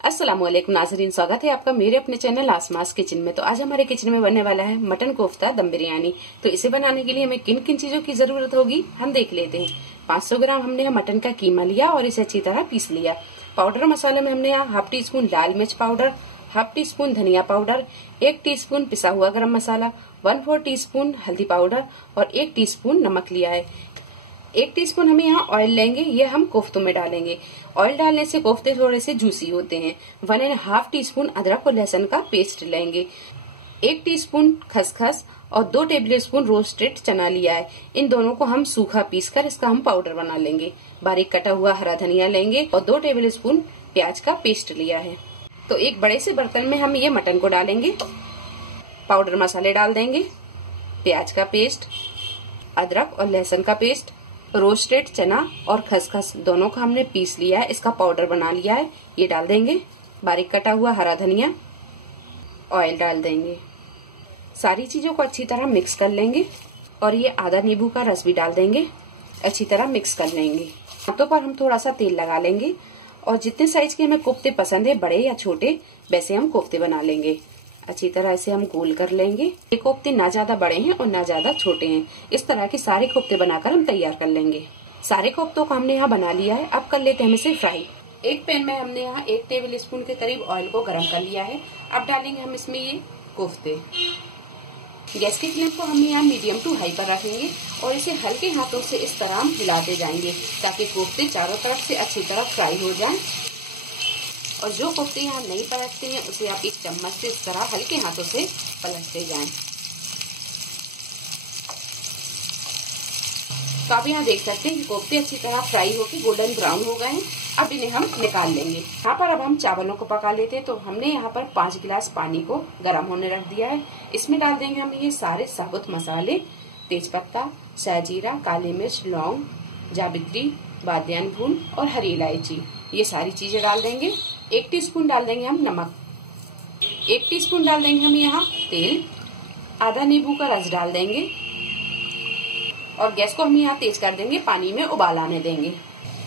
अस्सलामुअलैकुम नाज़रीन, स्वागत है आपका मेरे अपने चैनल आसमास किचन में। तो आज हमारे किचन में बनने वाला है मटन कोफ्ता दम बिरयानी। तो इसे बनाने के लिए हमें किन किन चीजों की जरूरत होगी हम देख लेते हैं। 500 ग्राम हमने यहाँ मटन का कीमा लिया और इसे अच्छी तरह पीस लिया। पाउडर मसाले में हमने यहाँ हाफ टी स्पून लाल मिर्च पाउडर, हाफ टी स्पून धनिया पाउडर, 1 टीस्पून पिसा हुआ गरम मसाला, 1/4 टीस्पून हल्दी पाउडर और 1 टीस्पून नमक लिया है। 1 टीस्पून हमें यहाँ ऑयल लेंगे, ये हम कोफ्तों में डालेंगे। ऑयल डालने से कोफ्ते थोड़े से जूसी होते हैं। 1.5 टीस्पून अदरक और लहसुन का पेस्ट लेंगे। 1 टीस्पून खसखस और 2 टेबल स्पून रोस्टेड चना लिया है। इन दोनों को हम सूखा पीसकर इसका हम पाउडर बना लेंगे। बारीक कटा हुआ हरा धनिया लेंगे और 2 टेबल स्पून प्याज का पेस्ट लिया है। तो एक बड़े से बर्तन में हम ये मटन को डालेंगे, पाउडर मसाले डाल देंगे, प्याज का पेस्ट, अदरक और लहसुन का पेस्ट, रोस्टेड चना और खसखस दोनों को हमने पीस लिया है, इसका पाउडर बना लिया है, ये डाल देंगे। बारीक कटा हुआ हरा धनिया, ऑयल डाल देंगे। सारी चीजों को अच्छी तरह मिक्स कर लेंगे और ये आधा नींबू का रस भी डाल देंगे। अच्छी तरह मिक्स कर लेंगे। हाथों पर हम थोड़ा सा तेल लगा लेंगे और जितने साइज के हमें कोफ्ते पसंद है, बड़े या छोटे, वैसे हम कोफ्ते बना लेंगे। अच्छी तरह इसे हम गोल कर लेंगे। ये कोफ्ते ना ज्यादा बड़े हैं और ना ज्यादा छोटे हैं। इस तरह के सारे कोफ्ते बनाकर हम तैयार कर लेंगे। सारे कोफ्तों को हमने यहाँ बना लिया है। अब कर लेते हैं हम इसे फ्राई। एक पैन में हमने यहाँ 1 टेबल स्पून के करीब ऑयल को गर्म कर लिया है। अब डालेंगे हम इसमें ये कोफ्ते। गैस की फ्लेम को हम यहाँ मीडियम टू हाई पर रखेंगे और इसे हल्के हाथों से इस तरह हम हिलाते जाएंगे ताकि कोफ्ते चारों तरफ से अच्छी तरह फ्राई हो जाएं। और जो कोफ्ते यहाँ नहीं पलटते हैं उसे आप एक चम्मच से इस तरह हल्के हाथों से पलटते जाएं। तो आप यहाँ देख सकते हैं कि कोफ्ते अच्छी तरह फ्राई होकर गोल्डन ब्राउन हो गए हैं। अब इन्हें हम निकाल लेंगे। यहाँ पर अब हम चावलों को पका लेते हैं। तो हमने यहाँ पर 5 गिलास पानी को गर्म होने रख दिया है। इसमें डाल देंगे हम ये सारे साबुत मसाले, तेजपत्ता, शाहजीरा, काली मिर्च, लौंग, जावित्री, बादियान फूल और हरी इलायची, ये सारी चीजें डाल देंगे। 1 टीस्पून डाल देंगे हम नमक, 1 टीस्पून डाल देंगे हम यहाँ तेल, आधा नींबू का रस डाल देंगे और गैस को हम यहाँ तेज कर देंगे। पानी में उबाल आने देंगे।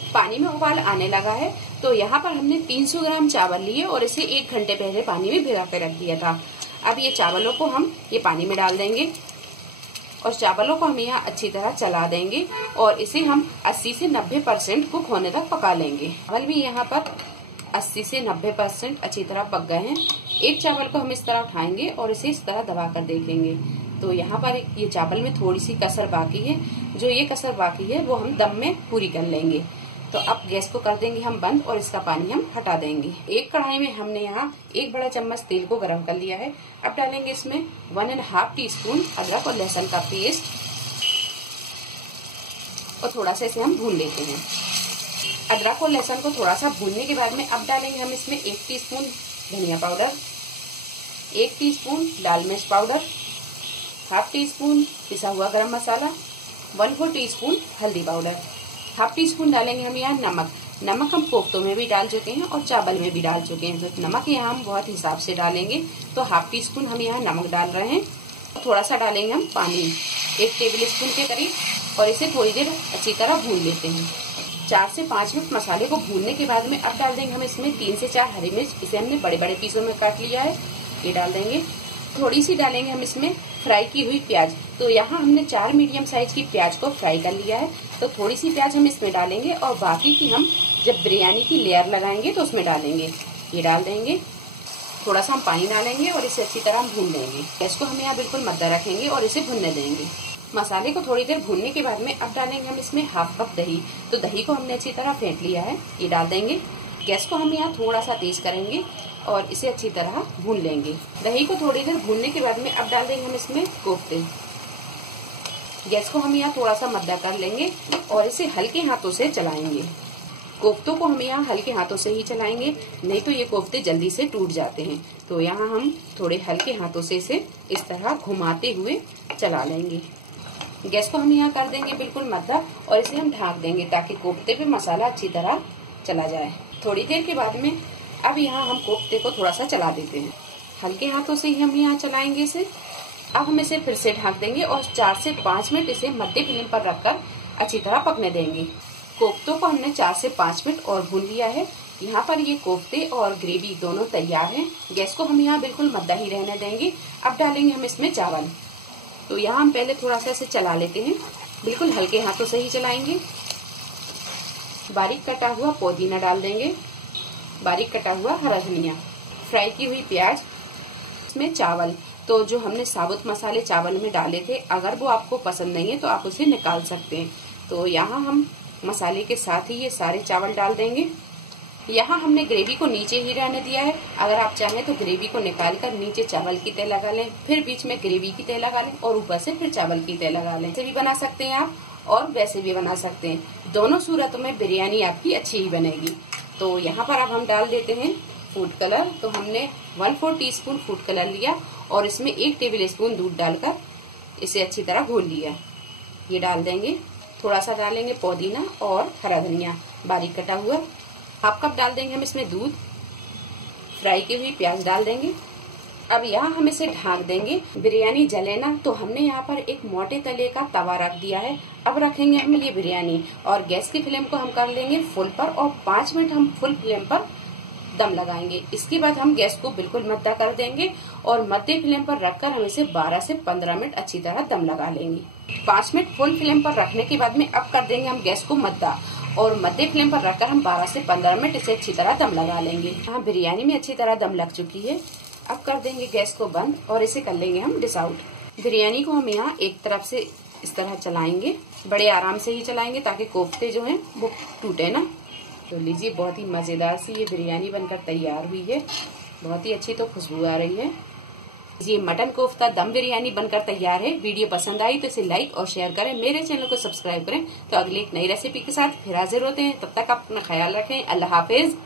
पानी में उबाल आने लगा है तो यहाँ पर हमने 300 ग्राम चावल लिए और इसे 1 घंटे पहले पानी में भिगा के रख दिया था। अब ये चावलों को हम ये पानी में डाल देंगे और चावलों को हम यहाँ अच्छी तरह चला देंगे और इसे हम 80 से 90% कुक होने तक पका लेंगे। चावल भी यहाँ पर 80 से 90% अच्छी तरह पक गए हैं। एक चावल को हम इस तरह उठाएंगे और इसे इस तरह दबा कर देखेंगे। तो यहाँ पर ये चावल में थोड़ी सी कसर बाकी है। जो ये कसर बाकी है वो हम दम में पूरी कर लेंगे। तो अब गैस को कर देंगे हम बंद और इसका पानी हम हटा देंगे। एक कढ़ाई में हमने यहाँ 1 बड़ा चम्मच तेल को गरम कर लिया है। अब डालेंगे इसमें 1.5 टीस्पून अदरक और लहसुन का पेस्ट और थोड़ा सा इसे हम भून लेते हैं। अदरक और लहसुन को थोड़ा सा भूनने के बाद में अब डालेंगे हम इसमें 1 टीस्पून धनिया पाउडर, 1 टीस्पून लाल मिर्च पाउडर, हाफ टीस्पून पिसा हुआ गरम मसाला, 1/4 टीस्पून हल्दी पाउडर, हाफ टीस्पून डालेंगे हम यहाँ नमक। नमक हम कोफ्तों में भी डाल चुके हैं और चावल में भी डाल चुके हैं, तो नमक यहाँ हम बहुत हिसाब से डालेंगे। तो हाफ टीस्पून हम यहाँ नमक डाल रहे हैं। थोड़ा सा डालेंगे हम पानी, 1 टेबल स्पून के करीब, और इसे थोड़ी देर अच्छी तरह भून लेते हैं। 4 से 5 मिनट मसाले को भूनने के बाद में अब डाल देंगे हम इसमें 3 से 4 हरी मिर्च, इसे हमने बड़े बड़े पीसों में काट लिया है, ये डाल देंगे। थोड़ी सी डालेंगे हम इसमें फ्राई की हुई प्याज। तो यहाँ हमने 4 मीडियम साइज की प्याज को फ्राई कर लिया है, तो थोड़ी सी प्याज हम इसमें डालेंगे और बाकी की हम जब बिरयानी की लेयर लगाएंगे तो उसमें डालेंगे, ये डाल देंगे। थोड़ा सा हम पानी डालेंगे और इसे अच्छी तरह भून लेंगे। गैस को हम यहाँ बिल्कुल मद्दा रखेंगे और इसे भुनने देंगे। मसाले को थोड़ी देर भूनने के बाद में अब डालेंगे हम इसमें हाफ कप दही। तो दही को हमने अच्छी तरह फेंट लिया है, ये डाल देंगे। गैस को हम यहाँ थोड़ा सा तेज करेंगे और इसे अच्छी तरह भून लेंगे। दही को थोड़ी देर भूनने के बाद में अब डाल देंगे हम इसमें कोफ्ते। गैस को हम यहाँ थोड़ा सा मद्दा कर लेंगे और इसे हल्के हाथों से चलाएंगे। कोफ्तों को हम यहाँ हल्के हाथों से ही चलाएंगे, नहीं तो ये कोफ्ते जल्दी से टूट जाते हैं। तो यहाँ हम थोड़े हल्के हाथों से इसे इस तरह घुमाते हुए चला लेंगे। गैस को हम यहाँ कर देंगे बिल्कुल मद्दा और इसे हम ढक देंगे ताकि कोफ्ते पे मसाला अच्छी तरह चला जाए। थोड़ी देर के बाद में अब यहाँ हम कोफ्ते को थोड़ा सा चला देते हैं। हल्के हाथों से ही हम यहाँ चलाएंगे इसे। अब हम इसे फिर से ढक देंगे और 4 से 5 मिनट इसे मध्य फ्लेम पर रखकर अच्छी तरह पकने देंगे। कोफ्तों को हमने 4 से 5 मिनट और भून लिया है। यहाँ पर ये कोफ्ते और ग्रेवी दोनों तैयार हैं। गैस को हम यहाँ बिल्कुल मद्दा ही रहने देंगे। अब डालेंगे हम इसमें चावल। तो यहाँ हम पहले थोड़ा सा इसे चला लेते हैं, बिल्कुल हल्के हाथों से ही चलाएंगे। बारीक कटा हुआ पुदीना डाल देंगे, बारीक कटा हुआ हरा धनिया, फ्राई की हुई प्याज, इसमें चावल। तो जो हमने साबुत मसाले चावल में डाले थे, अगर वो आपको पसंद नहीं है तो आप उसे निकाल सकते हैं। तो यहाँ हम मसाले के साथ ही ये सारे चावल डाल देंगे। यहाँ हमने ग्रेवी को नीचे ही रहने दिया है। अगर आप चाहें तो ग्रेवी को निकाल कर नीचे चावल की तह लगा लें, फिर बीच में ग्रेवी की तह लगा लें और ऊपर से फिर चावल की तह लगा लें। ऐसे भी बना सकते हैं आप और वैसे भी बना सकते हैं। दोनों सूरतों में बिरयानी आपकी अच्छी ही बनेगी। तो यहाँ पर अब हम डाल देते हैं फूड कलर। तो हमने 1/4 टीस्पून फूड कलर लिया और इसमें 1 टेबल स्पून दूध डालकर इसे अच्छी तरह घोल लिया। ये डाल देंगे। थोड़ा सा डालेंगे पुदीना और हरा धनिया बारीक कटा हुआ। हाफ कप डाल देंगे हम इसमें दूध। फ्राई की हुई प्याज डाल देंगे। अब यहाँ हम इसे ढक देंगे। बिरयानी जले ना, तो हमने यहाँ पर एक मोटे तले का तवा रख दिया है। अब रखेंगे हम ये बिरयानी और गैस की फ्लेम को हम कर लेंगे फुल पर और 5 मिनट हम फुल फ्लेम पर दम लगाएंगे। इसके बाद हम गैस को बिल्कुल मद्दा कर देंगे और मध्य फ्लेम पर रखकर हम इसे 12 से 15 मिनट अच्छी तरह दम लगा लेंगे। 5 मिनट फुल फ्लेम पर रखने के बाद में अब कर देंगे हम गैस को मद्दा और मध्य फ्लेम पर रखकर हम 12 से 15 मिनट इसे अच्छी तरह दम लगा लेंगे। यहाँ बिरयानी में अच्छी तरह दम लग चुकी है। अब कर देंगे गैस को बंद और इसे कर लेंगे हम डिश आउट। बिरयानी को हम यहाँ एक तरफ से इस तरह चलाएंगे, बड़े आराम से ही चलाएंगे ताकि कोफ्ते जो हैं वो टूटे ना। तो लीजिए, बहुत ही मजेदार सी ये बिरयानी बनकर तैयार हुई है। बहुत ही अच्छी तो खुशबू आ रही है। ये मटन कोफ्ता दम बिरयानी बनकर तैयार है। वीडियो पसंद आई तो इसे लाइक और शेयर करें, मेरे चैनल को सब्सक्राइब करें। तो अगली एक नई रेसिपी के साथ फिर हाजिर होते हैं। तब तक आप अपना ख्याल रखें। अल्लाह हाफिज।